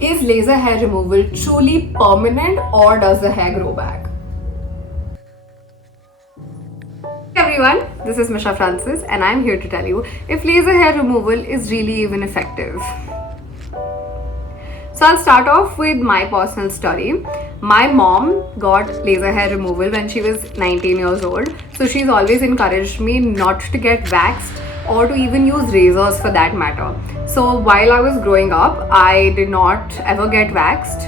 Is laser hair removal truly permanent or does the hair grow back? Hey everyone, this is Misha Francis and I'm here to tell you if laser hair removal is really even effective. So I'll start off with my personal story. My mom got laser hair removal when she was 19 years old. So she's always encouraged me not to get waxed or to even use razors for that matter. So while I was growing up, I did not ever get waxed.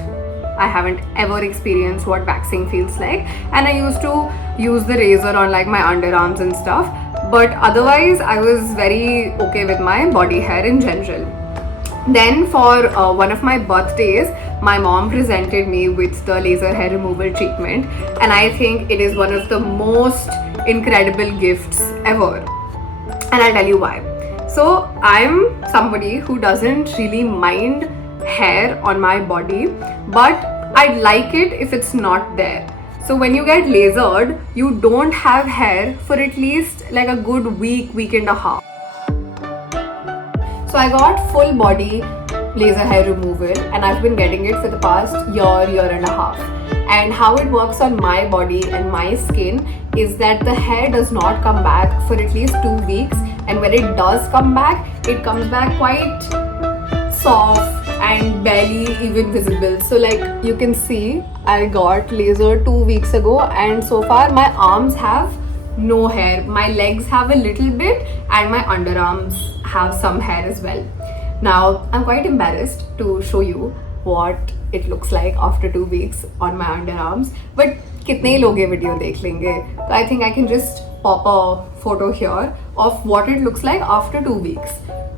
I haven't ever experienced what waxing feels like, and I used to use the razor on like my underarms and stuff, but otherwise I was very okay with my body hair in general. Then for one of my birthdays, my mom presented me with the laser hair removal treatment, and I think it is one of the most incredible gifts ever. And I'll tell you why. So I'm somebody who doesn't really mind hair on my body, but I'd like it if it's not there. So when you get lasered, you don't have hair for at least like a good week and a half. So I got full body laser hair removal and I've been getting it for the past year and a half. And how it works on my body and my skin is that the hair does not come back for at least 2 weeks, and when it does come back, it comes back quite soft and barely even visible. So like you can see, I got laser 2 weeks ago and so far my arms have no hair, my legs have a little bit, and my underarms have some hair as well. Now I'm quite embarrassed to show you what it looks like after 2 weeks on my underarms, but कितने ही लोग ये video देख लेंगे, so I think I can just pop a photo here of what it looks like after 2 weeks.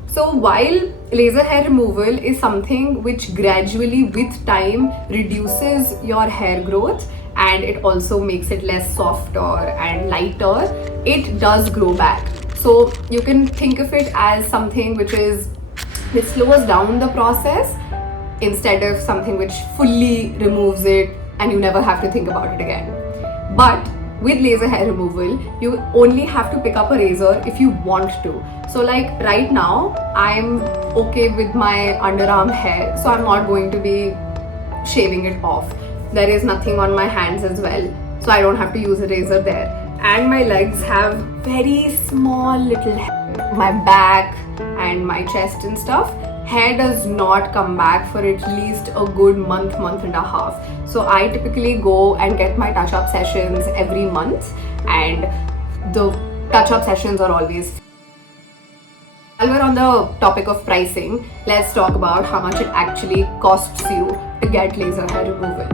So while laser hair removal is something which gradually with time reduces your hair growth and it also makes it less softer and lighter, it does grow back. So you can think of it as something which slows down the process instead of something which fully removes it and you never have to think about it again. But with laser hair removal, you only have to pick up a razor if you want to. So like right now, I'm okay with my underarm hair, so I'm not going to be shaving it off. There is nothing on my hands as well, so I don't have to use a razor there. And my legs have very small little hair. My back and my chest and stuff, hair does not come back for at least a good month and a half. So I typically go and get my touch-up sessions every month, and the touch-up sessions are always. While we're on the topic of pricing, let's talk about how much it actually costs you to get laser hair removal.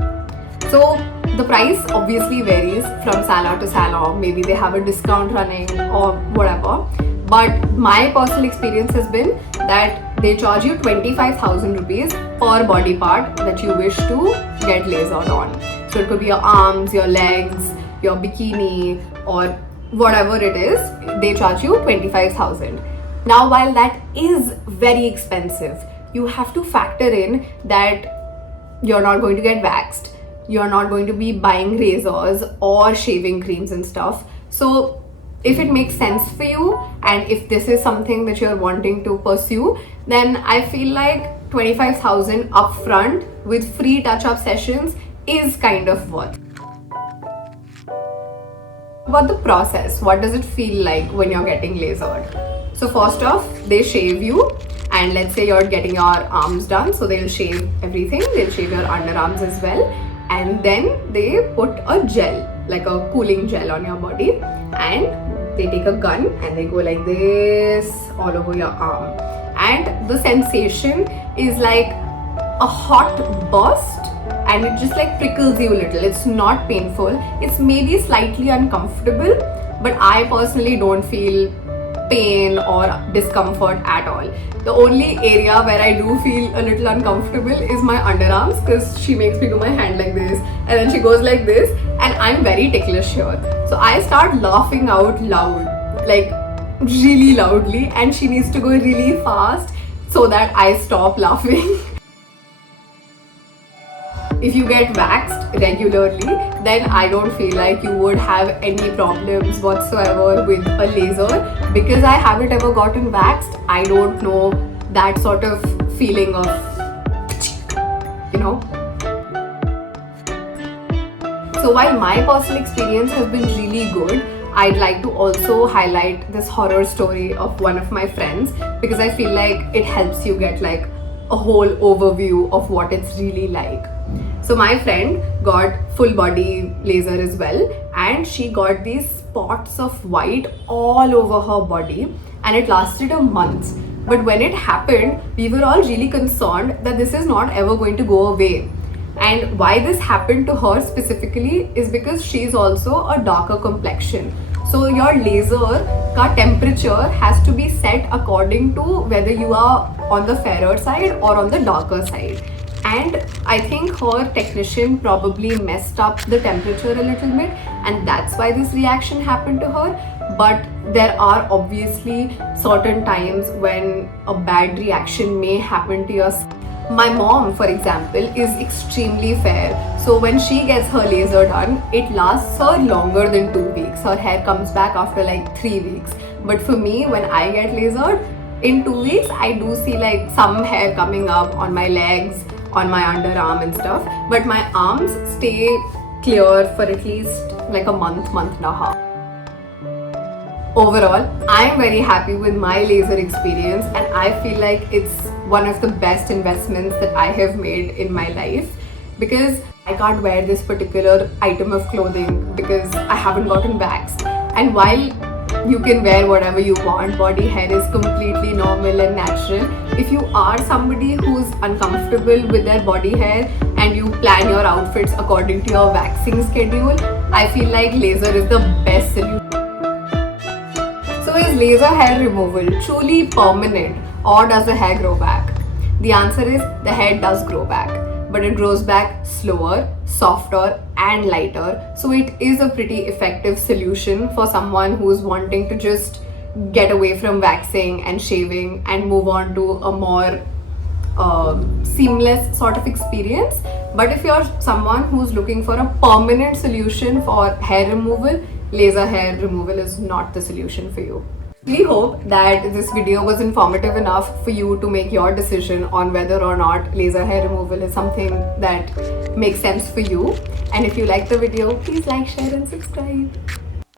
So the price obviously varies from salon to salon. Maybe they have a discount running or whatever. But my personal experience has been that they charge you 25,000 rupees per body part that you wish to get lasered on. So it could be your arms, your legs, your bikini, or whatever it is, they charge you 25,000. Now, while that is very expensive, you have to factor in that you're not going to get waxed, you're not going to be buying razors or shaving creams and stuff. So if it makes sense for you and if this is something that you're wanting to pursue, then I feel like 25,000 upfront with free touch-up sessions is kind of worth. About the process, what does it feel like when you're getting lasered? So first off, they shave you, and let's say you're getting your arms done, so they'll shave everything, they'll shave your underarms as well, and then they put a gel, like a cooling gel on your body, and they take a gun and they go like this all over your arm, and the sensation is like a hot burst and it just like prickles you a little. It's not painful, it's maybe slightly uncomfortable, but I personally don't feel pain or discomfort at all. The only area where I do feel a little uncomfortable is my underarms, because she makes me do my hand like this and then she goes like this, and I'm very ticklish here. So I start laughing out loud, like really loudly, and she needs to go really fast so that I stop laughing. If you get waxed regularly, then I don't feel like you would have any problems whatsoever with a laser. Because I haven't ever gotten waxed, I don't know that sort of feeling of you know. So while my personal experience has been really good, I'd like to also highlight this horror story of one of my friends, because I feel like it helps you get like a whole overview of what it's really like. So my friend got full body laser as well, and she got these spots of white all over her body, and it lasted a month. But when it happened, we were all really concerned that this is not ever going to go away. And why this happened to her specifically is because she's also a darker complexion. So your laser ka temperature has to be set according to whether you are on the fairer side or on the darker side. And I think her technician probably messed up the temperature a little bit, and that's why this reaction happened to her. But there are obviously certain times when a bad reaction may happen to your skin. My mom, for example, is extremely fair. So when she gets her laser done, it lasts her longer than 2 weeks. Her hair comes back after like 3 weeks. But for me, when I get lasered, in 2 weeks, I do see like some hair coming up on my legs, on my underarm and stuff. But my arms stay clear for at least like a month, month and a half. Overall, I am very happy with my laser experience, and I feel like it's one of the best investments that I have made in my life, because I can't wear this particular item of clothing because I haven't gotten waxed. And while you can wear whatever you want, body hair is completely normal and natural. If you are somebody who's uncomfortable with their body hair and you plan your outfits according to your waxing schedule, I feel like laser is the best solution. So is laser hair removal truly permanent, or does the hair grow back? The answer is the hair does grow back, but it grows back slower, softer and lighter. So it is a pretty effective solution for someone who's wanting to just get away from waxing and shaving and move on to a more seamless sort of experience. But if you're someone who's looking for a permanent solution for hair removal, laser hair removal is not the solution for you. We hope that this video was informative enough for you to make your decision on whether or not laser hair removal is something that makes sense for you. And if you like the video, please like, share and subscribe.